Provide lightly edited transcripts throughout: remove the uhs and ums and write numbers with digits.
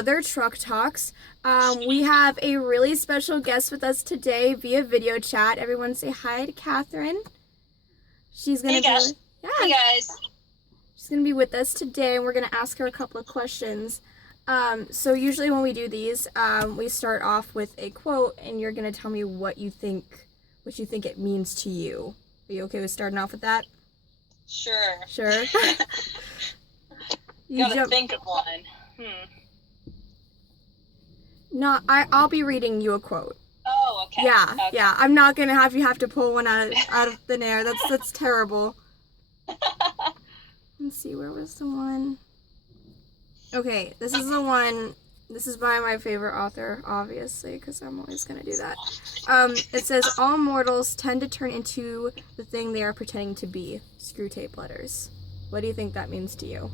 another Truck Talks. We have a really special guest with us today via video chat. Everyone say hi to Catherine. She's gonna Hey guys. Hey guys. She's gonna be with us today, and we're gonna ask her a couple of questions. So usually when we do these, we start off with a quote, and you're gonna tell me what you think it means to you. Are you okay with starting off with that? Sure. Sure. Gotta think of one. No, I'll be reading you a quote. Oh, okay. Yeah, okay. yeah. I'm not gonna have you have to pull one out of thin air. That's terrible. Let's see, where was the one? Okay, this is the one. This is by my favorite author, obviously, because I'm always gonna do that. It says, "All mortals tend to turn into the thing they are pretending to be." Screw tape letters. What do you think that means to you?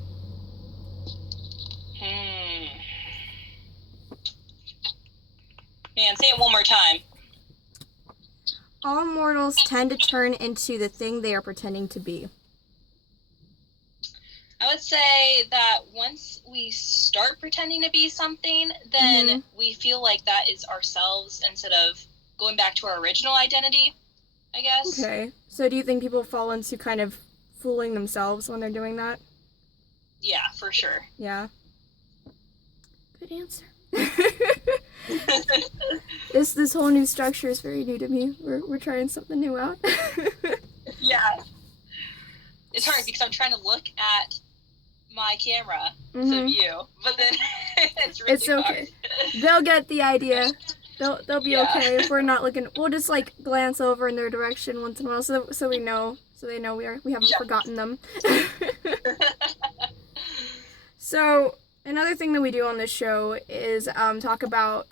Man, say it one more time. All mortals tend to turn into the thing they are pretending to be. I would say that once we start pretending to be something, then we feel like that is ourselves instead of going back to our original identity, I guess. Okay. So do you think people fall into kind of fooling themselves when they're doing that? Yeah, for sure. Yeah. Good answer. This whole new structure is very new to me. We're trying something new out. Yeah. It's hard because I'm trying to look at my camera to view, but then it's really It's okay. hard. They'll get the idea. They'll be okay if we're not looking. We'll just like glance over in their direction once in a while, so we know, so they know we haven't forgotten them. So another thing that we do on this show is talk about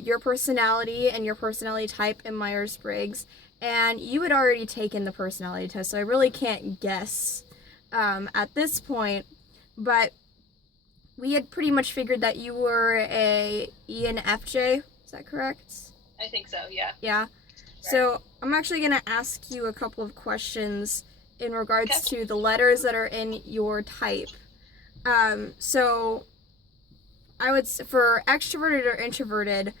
your personality and your personality type in Myers-Briggs. And you had already taken the personality test, so I really can't guess at this point. But we had pretty much figured that you were a ENFJ. Is that correct? I think so, yeah. Yeah. Right. So I'm actually going to ask you a couple of questions in regards to the letters that are in your type. So I would, for extroverted or introverted,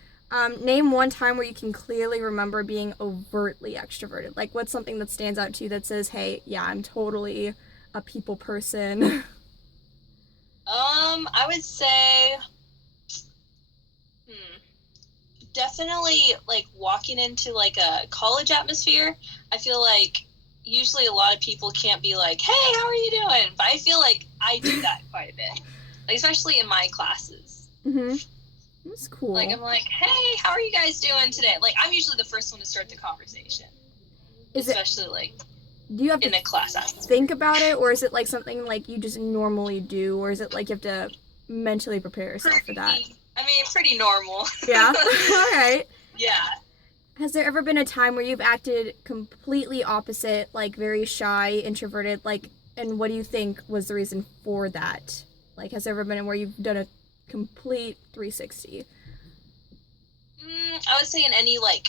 name one time where you can clearly remember being overtly extroverted. Like, what's something that stands out to you that says, hey, yeah, I'm totally a people person? I would say, definitely, like, walking into, like, a college atmosphere. I feel like usually a lot of people can't be like, hey, how are you doing? But I feel like I do that quite a bit, like, especially in my classes. That's cool. Like, I'm like, hey, how are you guys doing today? Like, I'm usually the first one to start the conversation. Especially, do you have in to the class atmosphere. think about it, or is it, like, something, like, you just normally do, or is it, like, you have to mentally prepare yourself for that? I mean, pretty normal. Yeah? All right. Yeah. Has there ever been a time where you've acted completely opposite, like, very shy, introverted, like, and what do you think was the reason for that? Like, has there ever been where you've done a complete 360? I would say in any, like,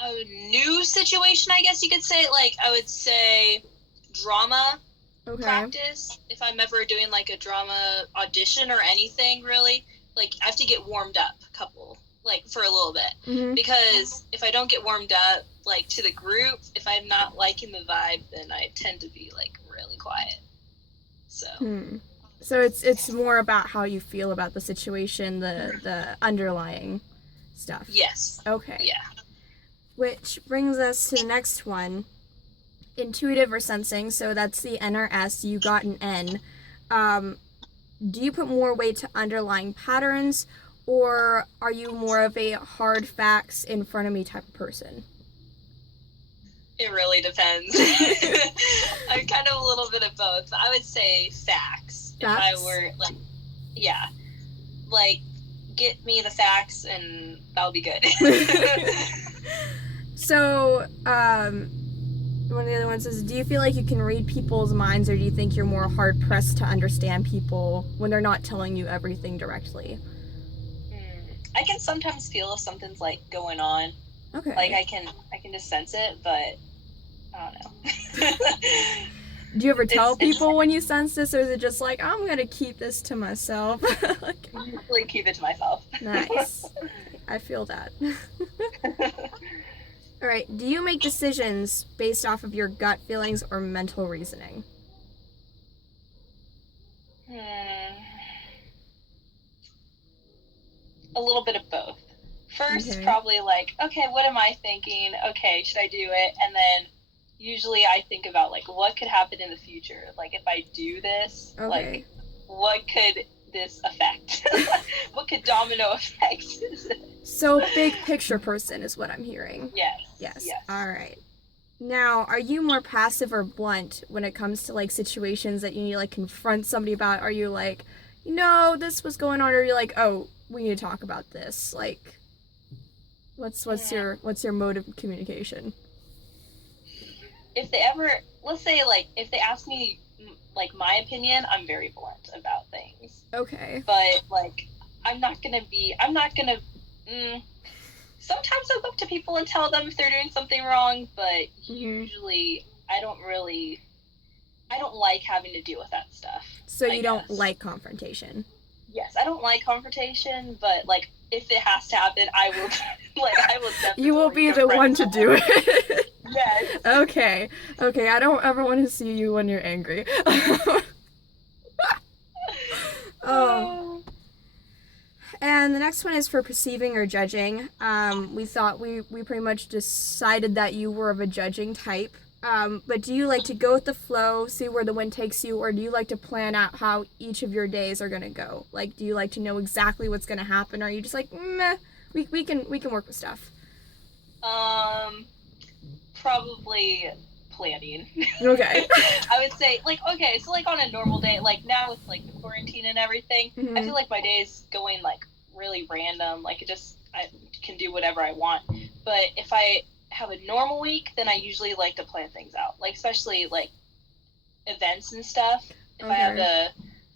a new situation, I guess you could say, like, I would say drama practice. If I'm ever doing, like, a drama audition or anything, really, like, I have to get warmed up for a little bit. Because if I don't get warmed up, like, to the group, if I'm not liking the vibe, then I tend to be, like, really quiet. So. So it's more about how you feel about the situation, the underlying stuff. Yes. Okay. Yeah. Which brings us to the next one, intuitive or sensing. So that's the N or S. You got an N. Do you put more weight to underlying patterns, or are you more of a hard facts in front of me type of person? It really depends. I'm kind of a little bit of both. I would say facts. If I were, like, yeah. Like, get me the facts and that'll be good. So, one of the other ones is, do you feel like you can read people's minds, or do you think you're more hard-pressed to understand people when they're not telling you everything directly? I can sometimes feel if something's, like, going on. Okay. Like, I can just sense it, but I don't know. Do you ever tell people when you sense this, or is it just like, I'm gonna keep this to myself? Like, usually keep it to myself. Nice. I feel that. All right. Do you make decisions based off of your gut feelings or mental reasoning? A little bit of both. First, Okay. probably like, okay, what am I thinking? Okay, should I do it? And then usually I think about like what could happen in the future. Like if I do this, Okay. like what could this affect? What could domino effect? So big picture person is what I'm hearing. Yes. All right. Now, are you more passive or blunt when it comes to like situations that you need to like confront somebody about? Are you like, this was going on, or are you like, oh, we need to talk about this? Like, what's your mode of communication? If they ever, let's say like if they ask me like my opinion, I'm very blunt about things. Okay. But like sometimes I look to people and tell them if they're doing something wrong, but usually I don't like having to deal with that stuff. So you don't like confrontation? Yes, I don't like confrontation, but like if it has to happen, I will definitely. You will be the one to do it. Yes. Okay, I don't ever want to see you when you're angry. And the next one is for perceiving or judging. We thought we pretty much decided that you were of a judging type. But do you like to go with the flow, see where the wind takes you, or do you like to plan out how each of your days are gonna go? Like, do you like to know exactly what's gonna happen, or are you just like, meh, we can work with stuff? Probably planning. Okay. I would say, like, okay, so like on a normal day, like now with like the quarantine and everything, I feel like my day's going like really random. Like I can do whatever I want. But if I have a normal week, then I usually like to plan things out. Like especially like events and stuff. If I have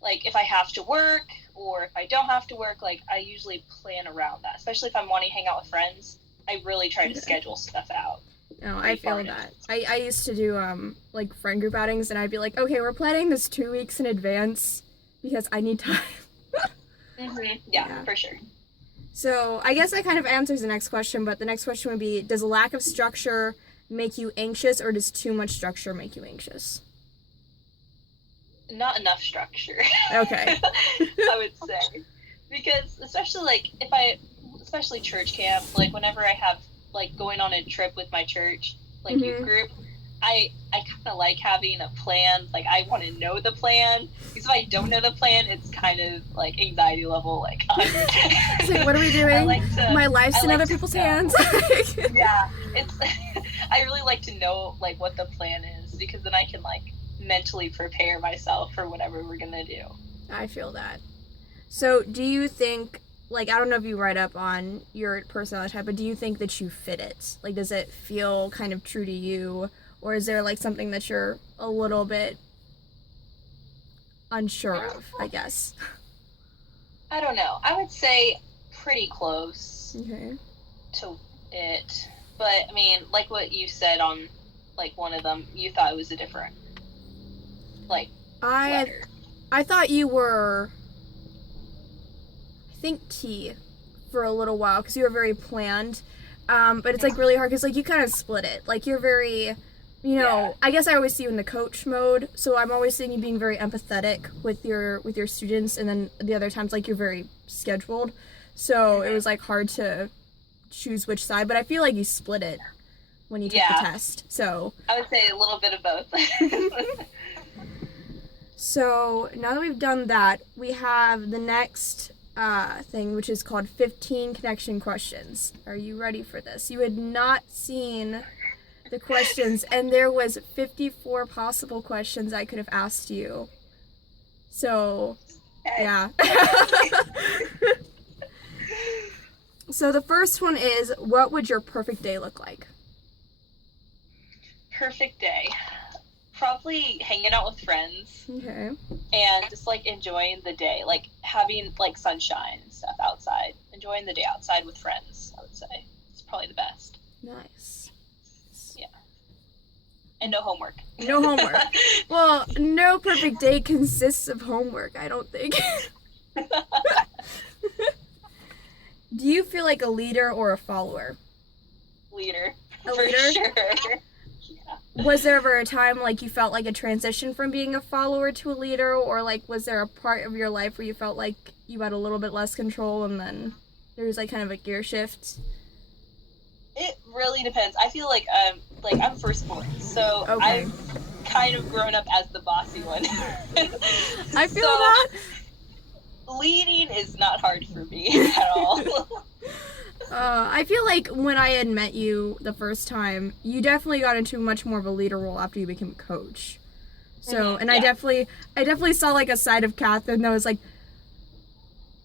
if I have to work or if I don't have to work, like I usually plan around that. Especially if I'm wanting to hang out with friends, I really try to schedule stuff out. No, I feel that. I used to do like friend group outings, and I'd be like, okay, we're planning this 2 weeks in advance because I need time. Yeah, for sure. So I guess that kind of answers the next question, but the next question would be, does a lack of structure make you anxious, or does too much structure make you anxious? Not enough structure. Okay. I would say. Because especially church camp, like whenever I have like going on a trip with my church, like youth group, I kind of like having a plan. Like I want to know the plan, because if I don't know the plan, it's kind of like anxiety level. Like, it's like, what are we doing? My life's in other people's hands. Yeah, I really like to know like what the plan is, because then I can like mentally prepare myself for whatever we're gonna do. I feel that. So do you think, like, I don't know if you write up on your personality type, but do you think that you fit it? Like, does it feel kind of true to you? Or is there, like, something that you're a little bit unsure of, I guess? I don't know. I would say pretty close to it. But, I mean, like what you said on, like, one of them, you thought it was a different, like, letter. I thought you were... I think T for a little while, because you were very planned, but it's like really hard because like you kind of split it. Like you're very, I guess I always see you in the coach mode, so I'm always seeing you being very empathetic with your students, and then the other times like you're very scheduled, so it was like hard to choose which side. But I feel like you split it when you took the test. So I would say a little bit of both. So now that we've done that, we have the next thing, which is called 15 connection questions. Are you ready for this? You had not seen the questions, and there was 54 possible questions I could have asked you. So, yeah. So the first one is, what would your perfect day look like? Perfect day. Probably hanging out with friends. Okay. And just like enjoying the day, like having like sunshine and stuff outside, enjoying the day outside with friends. I would say it's probably the best. Nice. Yeah. And no homework. No homework. Well, no perfect day consists of homework, I don't think. Do you feel like a leader or a follower? Leader. A for leader? Sure. Yeah. Was there ever a time like you felt like a transition from being a follower to a leader, or like was there a part of your life where you felt like you had a little bit less control and then there was like kind of a gear shift? It really depends. I feel like I'm firstborn, so Okay. I've kind of grown up as the bossy one. I feel that. Leading is not hard for me at all. I feel like when I had met you the first time, you definitely got into much more of a leader role after you became a coach. So, and yeah. I definitely saw like a side of Catherine that was like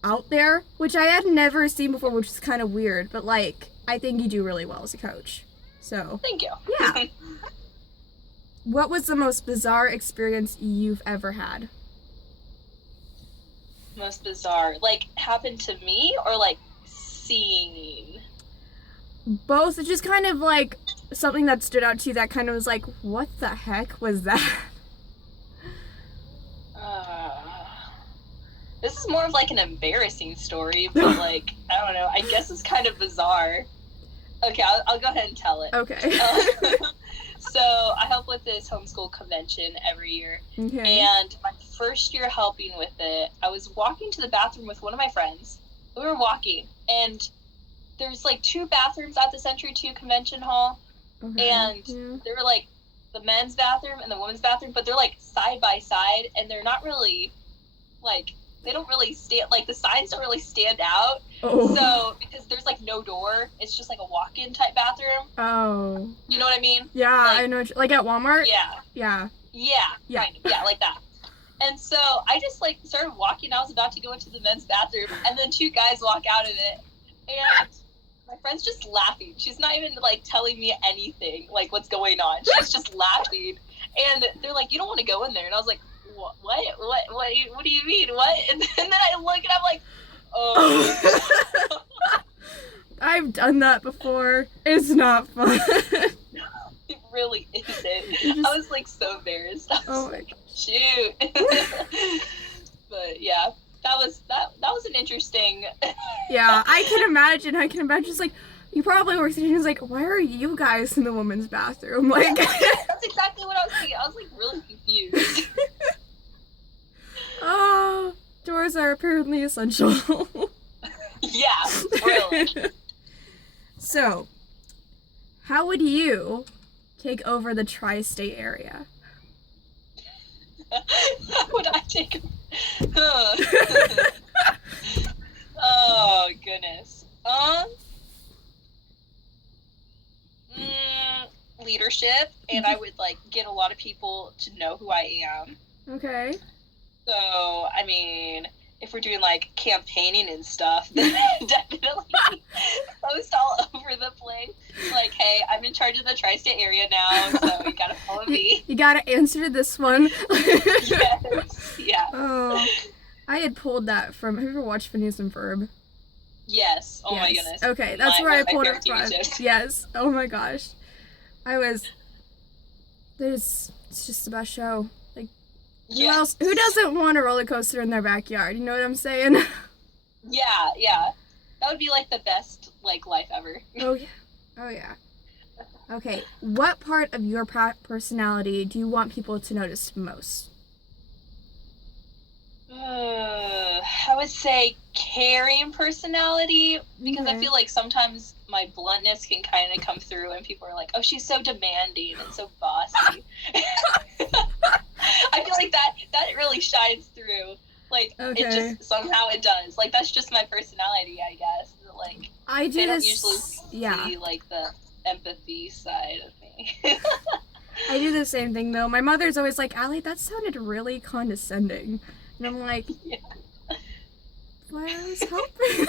out there, which I had never seen before, which is kind of weird, but like, I think you do really well as a coach. So. Thank you. Yeah. What was the most bizarre experience you've ever had? Most bizarre, like happened to me or like seeing? Both. It's just kind of like something that stood out to you that kind of was like, what the heck was that? This is more of like an embarrassing story, but like, I don't know, I guess it's kind of bizarre. Okay, I'll go ahead and tell it. Okay. So I help with this homeschool convention every year. Okay. And my first year helping with it, I was walking to the bathroom with one of my friends. We were walking, and there's like 2 bathrooms at the Century 2 Convention Hall. Okay. And they were like the men's bathroom and the women's bathroom, but they're like side by side, and they're not really like, they don't really stand, like the signs don't really stand out. Oh. So, because there's like no door, it's just like a walk-in type bathroom. Oh. You know what I mean? Yeah, like, I know. Like at Walmart? Yeah. Yeah. Yeah. Kind of. Yeah, like that. And so I just like started walking. I was about to go into the men's bathroom, and then 2 guys walk out of it, and my friend's just laughing. She's not even like telling me anything, like what's going on. She's just laughing, and they're like, "You don't want to go in there," and I was like, What do you mean? What? And then I look and I'm like, oh. I've done that before. It's not fun. It really isn't. I was like so embarrassed. I was like, shoot. But yeah, that was an interesting. Yeah, I can imagine. It's like, you probably worked there and was like, why are you guys in the women's bathroom? Like, that's exactly what I was thinking. I was like really confused. Oh, doors are apparently essential. Yeah, really. So, how would you take over the tri-state area? How would I take Oh, goodness. Leadership, and I would like get a lot of people to know who I am. Okay. So, I mean, if we're doing like campaigning and stuff, then definitely post all over the place. Like, hey, I'm in charge of the tri-state area now, so you gotta follow me. You gotta answer this one. Yes. Yeah. Oh, I had pulled that from. Have you ever watched Phineas and Ferb? Yes. Oh my goodness. Okay, that's where I pulled it from. Yes. Oh my gosh. It's just the best show. Like, who doesn't want a roller coaster in their backyard? You know what I'm saying? Yeah. That would be like the best like life ever. Oh yeah. Okay, what part of your personality do you want people to notice most? I would say caring personality, because I feel like sometimes my bluntness can kind of come through and people are like, oh, she's so demanding and so bossy. I feel like that really shines through. Like, It just, somehow it does. Like, that's just my personality, I guess. Like, they don't usually see, like, the empathy side of me. I do the same thing, though. My mother's always like, Allie, that sounded really condescending. And I'm like, well, I was hoping.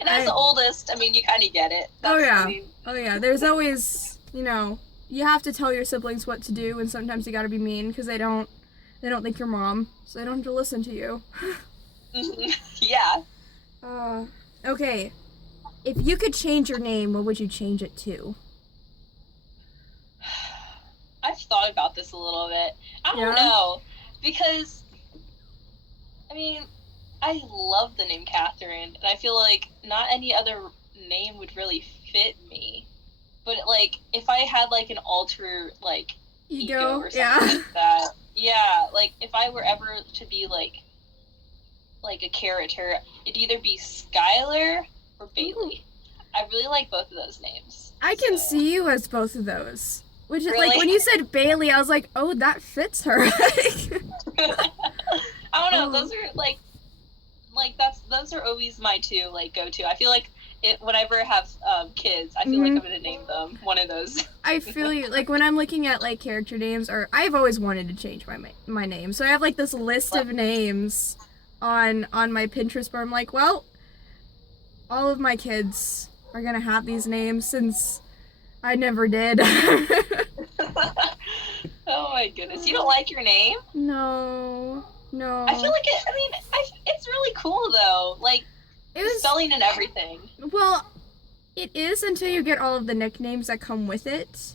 And as the oldest, I mean, you kind of get it. Oh yeah. There's always, you have to tell your siblings what to do, and sometimes you gotta be mean because they don't think you're mom, so they don't have to listen to you. Yeah. Okay. If you could change your name, what would you change it to? I've thought about this a little bit. I don't know, because, I mean, I love the name Catherine, and I feel like not any other name would really fit me. But, like, if I had, like, an alter, like, ego or something like that, like, if I were ever to be, like a character, it'd either be Skylar or Bailey. I really like both of those names. I can see you as both of those. Which is, really? Like, when you said Bailey, I was like, oh, that fits her. I don't know, those are, like, those are always my two, like, go-to. I feel like whenever I have kids, I feel like I'm gonna name them one of those. I feel you. Like, when I'm looking at, like, character names, or I've always wanted to change my name. So I have, like, this list of names on my Pinterest board. I'm like, well, all of my kids are gonna have these names since I never did. Oh my goodness. You don't like your name? No. I feel like it's really cool though. Like, the spelling and everything. Well, it is until you get all of the nicknames that come with it.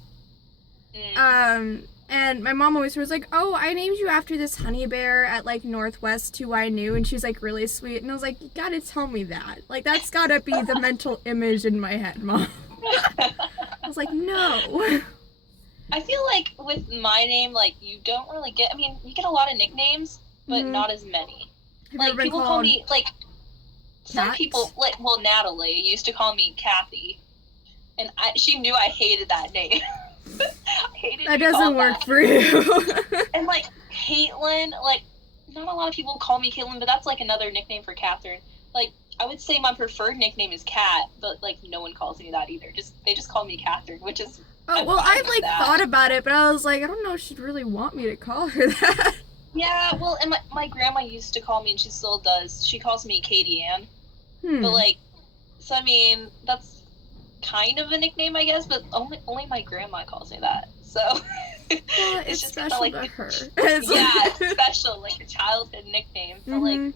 And my mom always was like, oh, I named you after this honey bear at, like, Northwest who I knew, and she's, like, really sweet. And I was like, you gotta tell me that. Like, that's gotta be the mental image in my head, Mom. I was like, no. I feel like with my name, like, you don't really get, you get a lot of nicknames, but not as many. Like, people call me, like, some people, like, well, Natalie used to call me Kathy, and she knew I hated that name. I hated that doesn't work for you. And, like, Caitlin, like, not a lot of people call me Caitlin, but that's, like, another nickname for Catherine. Like, I would say my preferred nickname is Kat, but, like, no one calls me that either. They just call me Catherine, which is... Oh, well, I've, like, thought about it, but I was like, I don't know if she'd really want me to call her that. Yeah, well, and my grandma used to call me, and she still does. She calls me Katie Ann. But, like, so, that's kind of a nickname, I guess, but only my grandma calls me that. So, well, it's just special like, to her. Yeah, it's special, like a childhood nickname. But, like,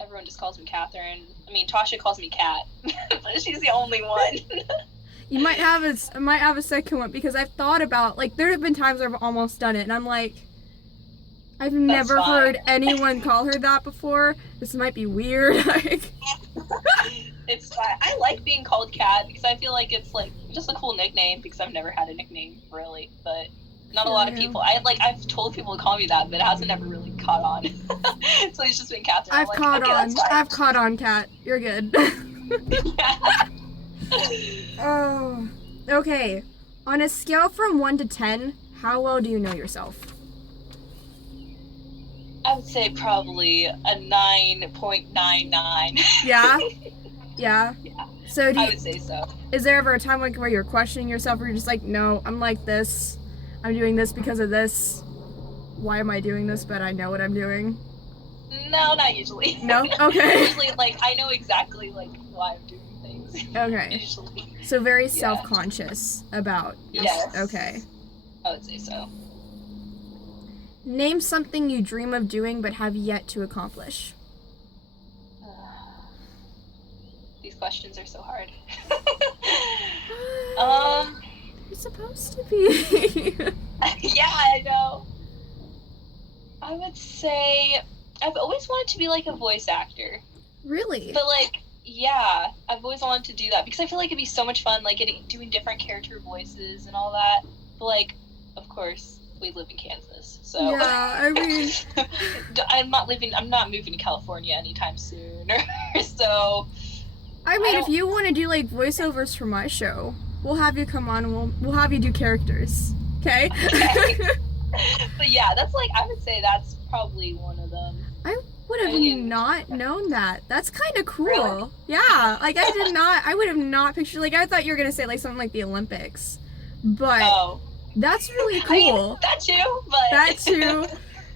everyone just calls me Catherine. Tasha calls me Kat, but she's the only one. You might have a second one, because I've thought about, like, there have been times where I've almost done it, and I'm like, I've never heard anyone call her that before. This might be weird. Like, it's fine. I like being called Kat because I feel like it's, like, just a cool nickname, because I've never had a nickname, really, but not a lot of people. I've told people to call me that, but it hasn't ever really caught on. So it's just been Catherine. I've caught on, Kat. You're good. Oh, okay. On a scale from 1 to 10, how well do you know yourself? I would say probably a 9.99. Yeah? Yeah? Yeah. So I would say so. Is there ever a time, like, where you're questioning yourself, where you're just like, no, I'm like this. I'm doing this because of this. Why am I doing this, but I know what I'm doing? No, not usually. No? Okay. Usually, like, I know exactly, like, why I'm doing things. Okay. Usually. So very self-conscious about... Yes. Okay. I would say so. Name something you dream of doing but have yet to accomplish. These questions are so hard. You're supposed to be. Yeah, I know. I would say I've always wanted to be, like, a voice actor. Really? But, like, yeah, I've always wanted to do that because I feel like it'd be so much fun, like, doing different character voices and all that. But, like, of course, we live in Kansas, so... Yeah, I'm not moving to California anytime soon, so... if you want to do, like, voiceovers for my show, we'll have you come on and we'll have you do characters, okay? But yeah, that's, like, I would say that's probably one of them. I would have not known that. That's kind of cool. Really? Yeah, like, I would have not pictured, like, I thought you were going to say, like, something like the Olympics, but that's really cool. That too, but... That too,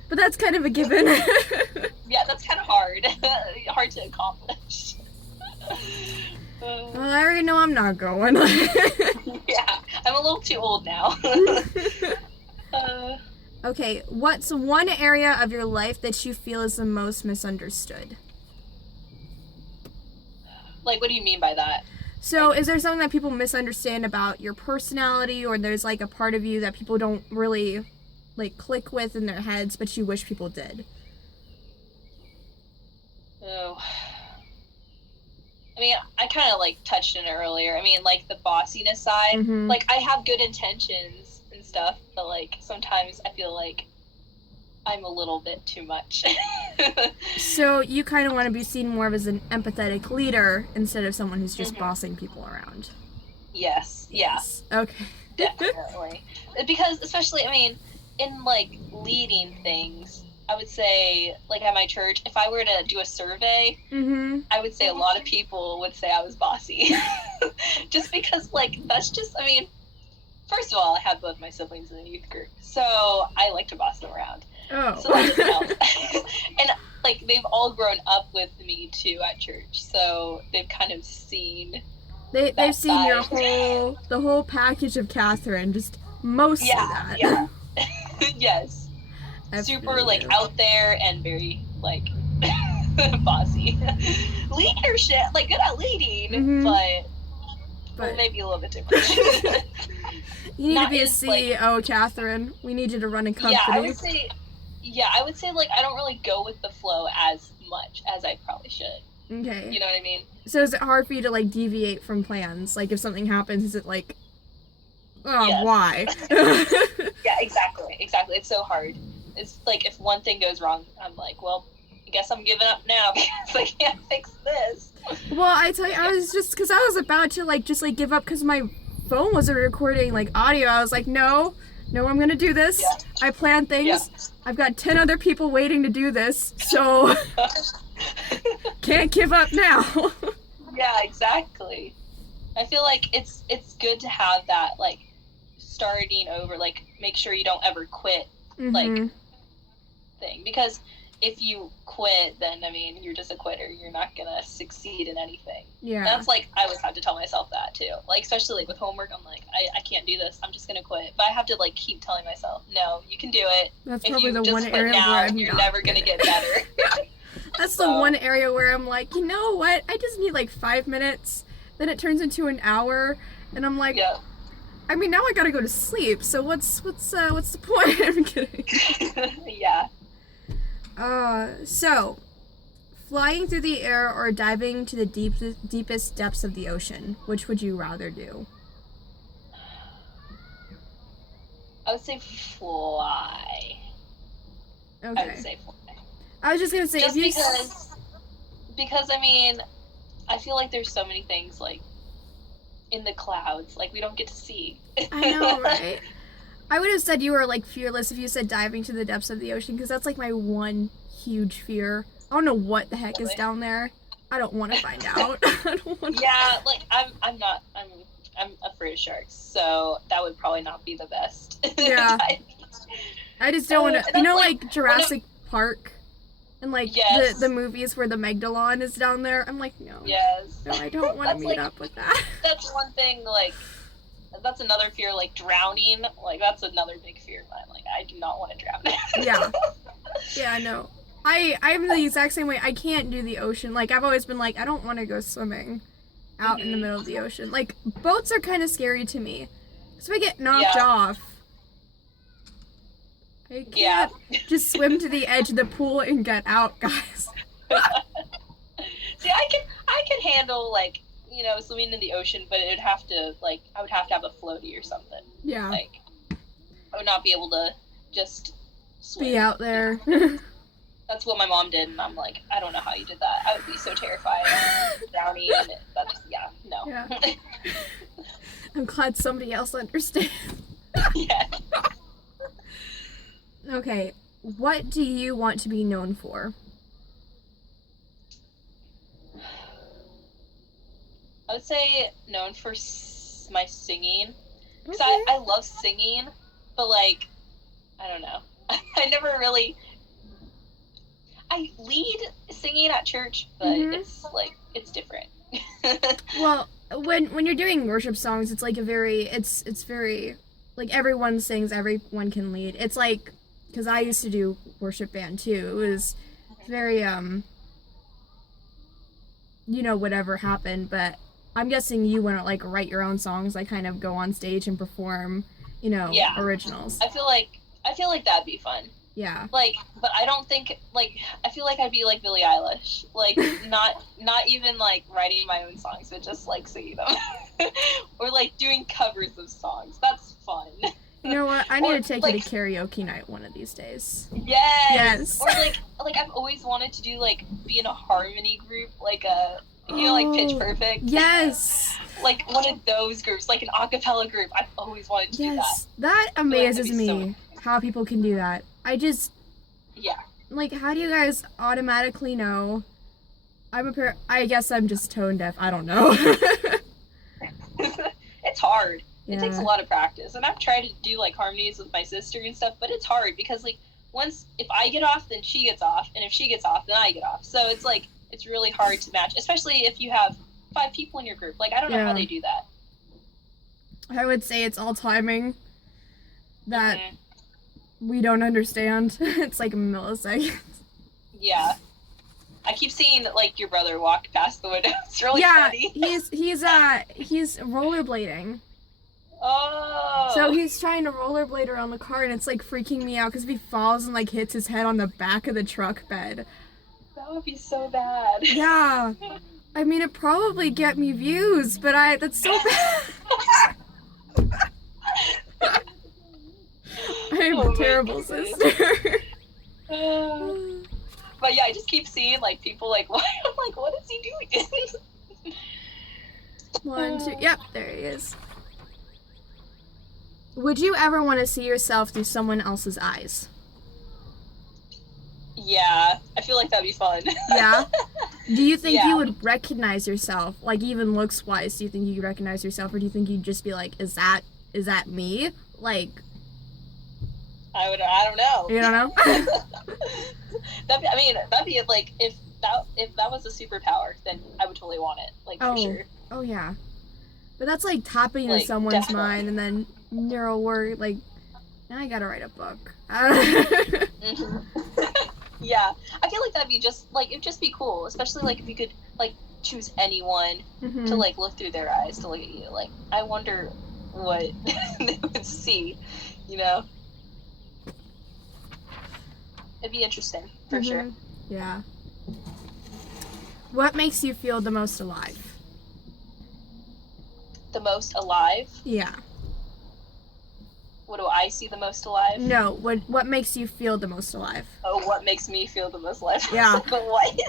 but that's kind of a given. Yeah, that's kind of hard. Hard to accomplish. Well, I already know I'm not going. Yeah, I'm a little too old now. Okay, what's one area of your life that you feel is the most misunderstood? Like, what do you mean by that? So is there something that people misunderstand about your personality, or there's like a part of you that people don't really like click with in their heads, but you wish people did? Oh. I mean, I kind of like touched on it earlier. I mean, like the bossiness side, Mm-hmm. like I have good intentions and stuff, but like sometimes I feel like I'm a little bit too much. So you kind of want to be seen more of as an empathetic leader instead of someone who's just Mhm. bossing people around. Yes. Yes. Yeah. Okay. Definitely. Because especially, I mean, in like leading things, I would say, like at my church, if I were to do a survey, Mm-hmm. I would say a lot of people would say I was bossy. Just because, like, that's just, I mean, first of all, I have both my siblings in the youth group, so I like to boss them around. Oh. So that doesn't help. And, like, they've all grown up with me, too, at church, so they've kind of seen They've seen the whole package of Catherine, just mostly that. Yeah. Yes. That's super really like weird. out there and very like bossy. Leadership, like good at leading, Mhm. but But maybe a little bit too much. you need Not to be a as, like- CEO, Catherine. We need you to run a company. I would say like I don't really go with the flow as much as I probably should. Okay. You know what I mean? So is it hard for you to like deviate from plans? Like if something happens, is it like, oh, Yes. why? Yeah, exactly. It's so hard. It's like if one thing goes wrong, I'm like, well, I guess I'm giving up now because I can't fix this. Well, I tell you, I was just, because I was about to like just like give up because my phone wasn't recording like audio. I was like, no, I'm gonna do this. Yeah. I plan things. Yeah. I've got 10 other people waiting to do this, so can't give up now. Yeah, exactly. I feel like it's good to have that like starting over, like make sure you don't ever quit Mhm. thing, because if you quit, then I mean you're just a quitter. You're not gonna succeed in anything. Yeah. That's like I always have to tell myself that too. Like especially like with homework, I'm like I can't do this. I'm just gonna quit. But I have to like keep telling myself, no, you can do it. That's If probably you the just one quit area now, where I'm you're not never gonna get better. That's the one area where I'm like, you know what? I just need like 5 minutes. Then it turns into an hour, and I'm like, Yeah. I mean, now I gotta go to sleep. So what's the point? I'm kidding. Yeah. So flying through the air or diving to the deepest depths of the ocean, which would you rather do? I would say fly. Okay. I would say fly. I was just gonna say, Just if you because I mean, I feel like there's so many things like in the clouds, like we don't get to see. I know, right? I would have said you were like fearless if you said diving to the depths of the ocean, because that's like my one huge fear. I don't know what the heck is down there. I don't want to find out. I don't want. Yeah, like I'm afraid of sharks, so that would probably not be the best. Yeah. I just don't want to. You know, like Jurassic Park, and like Yes. the movies where the Megalodon is down there. I'm like, no. Yes. No, I don't want to meet up with that. That's one thing. Like, that's another fear. Like drowning. Like that's another big fear of mine. Like I do not want to drown. Yeah. Yeah, I know. I'm the exact same way. I can't do the ocean. Like I've always been like, I don't want to go swimming out in the middle of the ocean. Like boats are kind of scary to me. So I get knocked off. I can't just swim to the edge of the pool and get out, guys. See, I can handle like, you know, swimming in the ocean, but it'd have to like I would have to have a floaty or something. Yeah. Like I would not be able to just swim. Be out there. That's what my mom did, and I'm like, I don't know how you did that. I would be so terrified. Drowning. That's no. Yeah. I'm glad somebody else understands. Yeah. Okay, what do you want to be known for? I would say known for my singing. Because Okay. I love singing, but like, I don't know. I never really. I lead singing at church, but it's like, it's different. Well, when you're doing worship songs, it's like it's very, like everyone sings, everyone can lead. It's like, because I used to do worship band too. It was very, you know, whatever happened, but I'm guessing you wouldn't like write your own songs, like kind of go on stage and perform, originals. I feel like that'd be fun. Yeah. Like, but I don't think, like, I feel like I'd be like Billie Eilish. Like, not even like writing my own songs, but just like singing them. Or like doing covers of songs. That's fun. You know what? I need to take you to karaoke night one of these days. Yes. Or like I've always wanted to do like be in a harmony group, like like Pitch Perfect. Yes. Like one of those groups, like an a cappella group. I've always wanted to do that. That amazes me how people can do that. Like, how do you guys automatically know? I guess I'm just tone deaf. I don't know. It's hard. Yeah. It takes a lot of practice, and I've tried to do like harmonies with my sister and stuff, but it's hard because like if I get off, then she gets off, and if she gets off, then I get off. So it's like it's really hard to match, especially if you have 5 people in your group. Like I don't know how they do that. I would say it's all timing that we don't understand. It's like milliseconds. Yeah. I keep seeing like your brother walk past the window. It's really funny. He's rollerblading. Oh. So he's trying to rollerblade around the car, and it's like freaking me out because if he falls and like hits his head on the back of the truck bed. That would be so bad. Yeah. I mean, it'd probably get me views, but that's so bad. I'm a terrible sister. But yeah, I just keep seeing like people like, what? I'm like, what is he doing? 1, 2, yep, there he is. Would you ever want to see yourself through someone else's eyes? Yeah, I feel like that'd be fun. Yeah? Do you think you would recognize yourself? Like, even looks-wise, do you think you could recognize yourself? Or do you think you'd just be like, is that me? Like... I don't know. You don't know? That'd be like, if that was a superpower, then I would totally want it. Like, for sure. Oh, yeah. But that's like tapping into someone's mind and then neural work, like, now I gotta write a book. Yeah. I feel like that'd be it'd just be cool, especially like if you could like choose anyone to like look through their eyes to look at you. Like, I wonder what they would see, you know? It'd be interesting, for sure. Yeah. What makes you feel the most alive? The most alive? Yeah. What do I see the most alive? No, what makes you feel the most alive? Oh, what makes me feel the most alive? Yeah. What?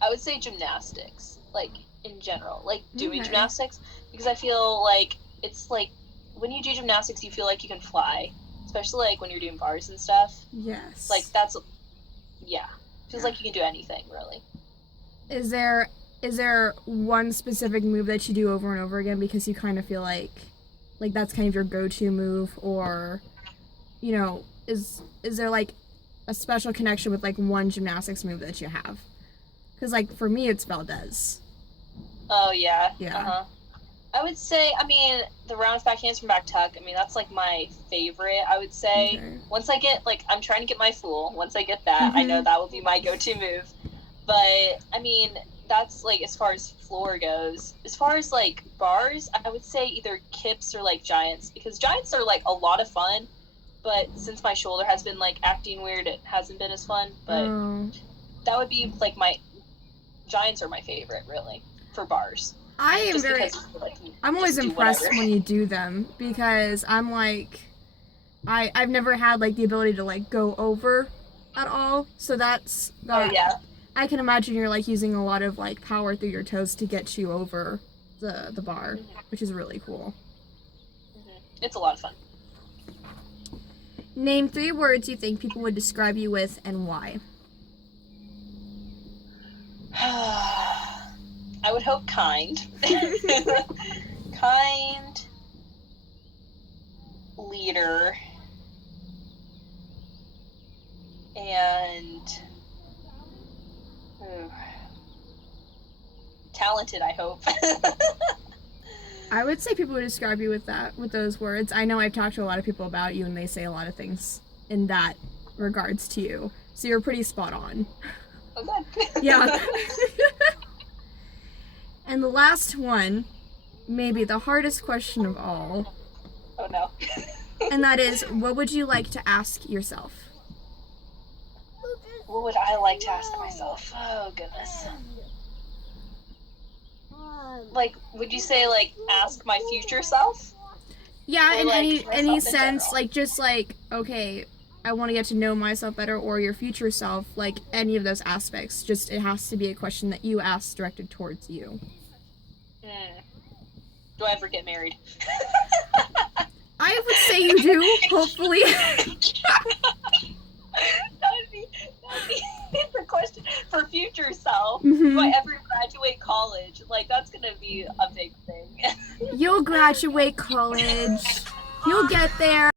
I would say gymnastics, like, in general. Like, doing gymnastics. Because I feel like it's like, when you do gymnastics, you feel like you can fly. Especially, like, when you're doing bars and stuff. Yes. Like, feels like you can do anything, really. Is there one specific move that you do over and over again because you kind of feel like that's kind of your go-to move, or, is there, like, a special connection with, like, one gymnastics move that you have? Because, like, for me, it's Valdez. Oh, yeah. Yeah. Uh-huh. I would say, the rounds, back hands from back tuck, that's, like, my favorite, I would say. Okay. Once I get, like, I'm trying to get my full. Once I get that, I know that will be my go-to move. But, that's, like, as far as floor goes. As far as, like, bars, I would say either kips or, like, giants. Because giants are, like, a lot of fun. But since my shoulder has been, like, acting weird, it hasn't been as fun. But that would be, like, giants are my favorite, really, for bars. I'm always impressed when you do them, because I'm like, I've never had like the ability to like go over at all, so that's I can imagine you're like using a lot of like power through your toes to get you over the bar, which is really cool. It's a lot of fun. Name 3 words you think people would describe you with and why. I would hope kind. Kind, leader, and talented, I hope. I would say people would describe you with those words. I know I've talked to a lot of people about you, and they say a lot of things in that regards to you. So you're pretty spot on. Oh, good. Yeah. And the last one, maybe the hardest question of all. Oh no. And that is, what would you like to ask yourself? What would I like to ask myself? Oh goodness. Like, would you say like ask my future self? Yeah, or, in like, any sense, general? like just like, okay, I want to get to know myself better, or your future self, like any of those aspects. Just it has to be a question that you ask directed towards you. Do I ever get married? I would say you do, hopefully. that would be the question for future self. Do I ever graduate college? Like, that's gonna be a big thing. You'll graduate college. You'll get there.